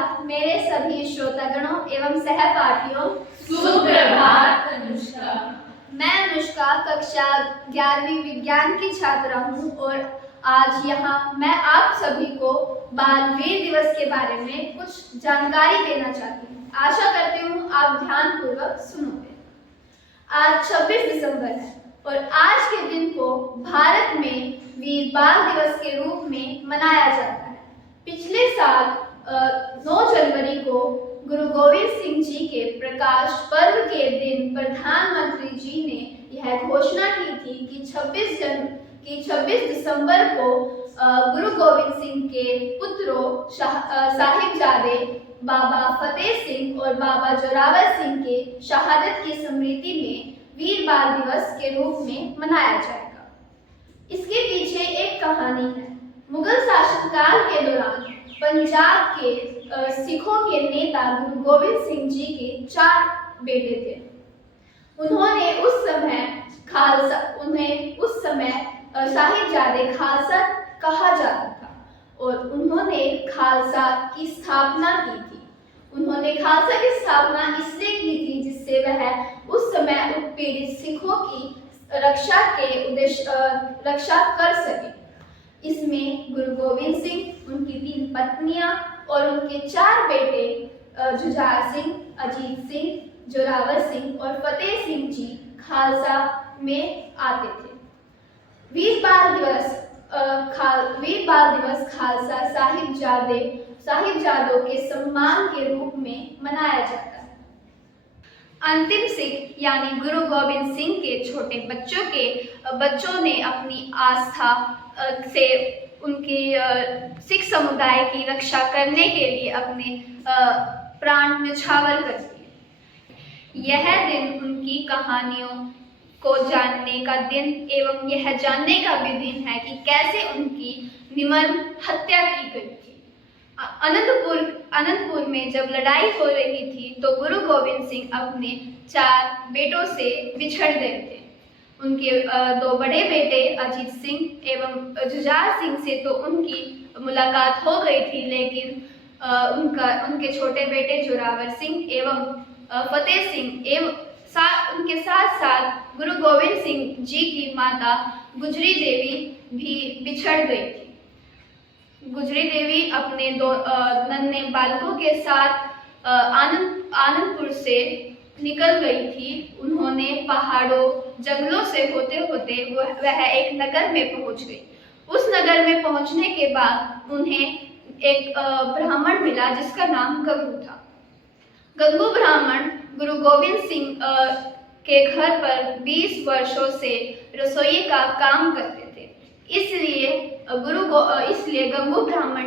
नमस्कार मेरे सभी श्रोतागणों एवं सहपाठियों। सुप्रभात अनुष्का। मैं अनुष्का कक्षा 11वीं विज्ञान की छात्रा हूँ और आज यहाँ मैं आप सभी को बाल वीर दिवस के बारे में कुछ जानकारी देना चाहती हूँ। आशा करती हूँ आप ध्यानपूर्वक सुनोगे। आज 26 दिसंबर है और आज के दिन को भारत में वीर बाल दिवस के रूप में मनाया जाता है। पिछले साल 9 जनवरी को गुरु गोविंद सिंह जी के प्रकाश पर्व के दिन प्रधानमंत्री जी ने यह घोषणा की थी कि 26 दिसंबर को गुरु गोविंद सिंह के पुत्रों साहिबजादे बाबा फतेह सिंह और बाबा जोरावर सिंह के शहादत की स्मृति में वीर बाल दिवस के रूप में मनाया जाएगा। इसके पीछे एक कहानी है। मुगल शासनकाल के दौरान पंजाब के सिखों के नेता गुरु गोविंद सिंह जी के 4 बेटे थे। उन्हें उस समय साहिबजादे खालसा कहा जाता था और उन्होंने खालसा की स्थापना की थी। उन्होंने खालसा की स्थापना इसलिए की थी जिससे वह उस समय उत्पीड़ित सिखों की रक्षा कर सके। इसमें गुरु गोविंद सिंह, उनकी 3 पत्नियां और उनके 4 बेटे जुझार सिंह, अजीत सिंह, जोरावर सिंह और फतेह सिंह जी खालसा में आते थे। वीर बाल दिवस खालसा साहिबजादों के सम्मान के रूप में मनाया जाता है। अंतिम सिख यानी गुरु गोविंद सिंह के छोटे बच्चों ने अपनी आस्था से उनकी सिख समुदाय की रक्षा करने के लिए अपने प्राण न्यौछावर कर दिए। यह दिन उनकी कहानियों को जानने का दिन एवं यह जानने का भी दिन है कि कैसे उनकी निर्मम हत्या की गई थी। अनंतपुर में जब लड़ाई हो रही थी तो गुरु गोविंद सिंह अपने 4 बेटों से बिछड़ गए थे। उनके 2 बड़े बेटे अजीत सिंह एवं जुझार सिंह से तो उनकी मुलाकात हो गई थी, लेकिन उनके छोटे बेटे जोरावर सिंह एवं फतेह सिंह एवं उनके साथ साथ गुरु गोविंद सिंह जी की माता गुजरी देवी भी बिछड़ गई थी। गुजरी देवी अपने 2 नन्हे बालकों के साथ आनंदपुर से निकल गई थी। उन्होंने पहाड़ों जंगलों से होते होते वह एक नगर में पहुंच गई। उस नगर में पहुंचने के बाद उन्हें एक ब्राह्मण मिला जिसका नाम गंगू था। गंगू ब्राह्मण गुरु गोविंद सिंह के घर पर 20 वर्षों से रसोई का काम करते थे। इसलिए गंगू ब्राह्मण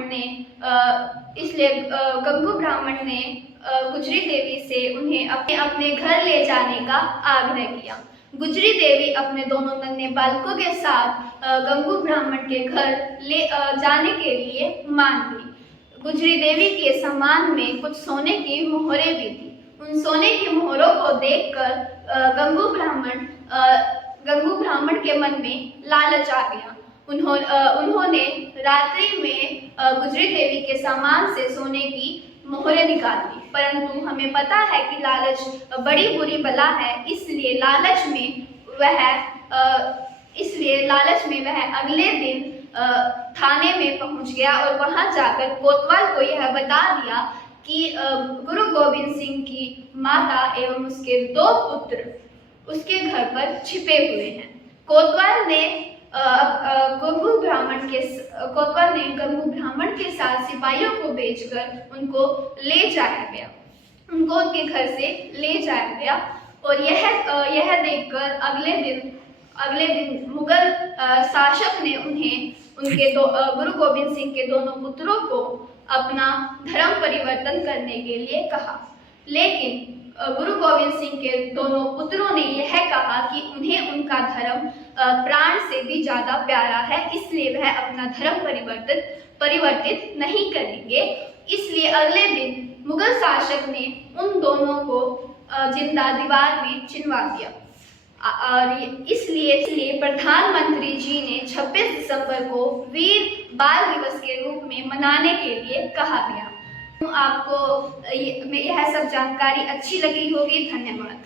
ने गुजरी देवी से उन्हें अपने घर ले जाने का आग्रह किया। गुजरी देवी अपने दोनों नन्हे बालकों के साथ गंगू ब्राह्मण के घर ले जाने के लिए मान गई। गुजरी देवी के सम्मान में कुछ सोने की मोहरें भी थी। उन सोने की मोहरों को देखकर गंगू ब्राह्मण के मन में लालच आ गया। उन्होंने रात्रि में गुजरी देवी के सामान से सोने की मोहरें निकाल दी, परंतु हमें पता है कि लालच बड़ी बुरी बला है। इसलिए लालच में वह अगले दिन थाने में पहुंच गया और वहां जाकर कोतवाल को यह बता दिया कि गुरु गोविंद सिंह की माता एवं उसके 2 पुत्र उसके घर पर छिपे हुए हैं। कोतवाल ने गंगू ब्राह्मण के साथ सिपाहियों को भेजकर उनको ले जाया गया। उनको उनके घर से ले जाया गया और यह देखकर अगले दिन मुगल शासक ने उनके गुरु गोविंद सिंह के दोनों पुत्रों को अपना धर्म परिवर्तन करने के लिए कहा, लेकिन गुरु गोविंद सिंह के दोनों पुत्रों ने यह कहा कि उन्हें उनका धर्म प्राण से भी ज्यादा प्यारा है, इसलिए वह अपना धर्म परिवर्तित नहीं करेंगे। इसलिए अगले दिन मुगल शासक ने उन दोनों को जिंदा दीवार में चिनवा दिया और इसलिए प्रधानमंत्री जी ने 26 दिसंबर को वीर बाल दिवस के रूप में मनाने के लिए कहा गया। आपको यह सब जानकारी अच्छी लगी होगी। धन्यवाद।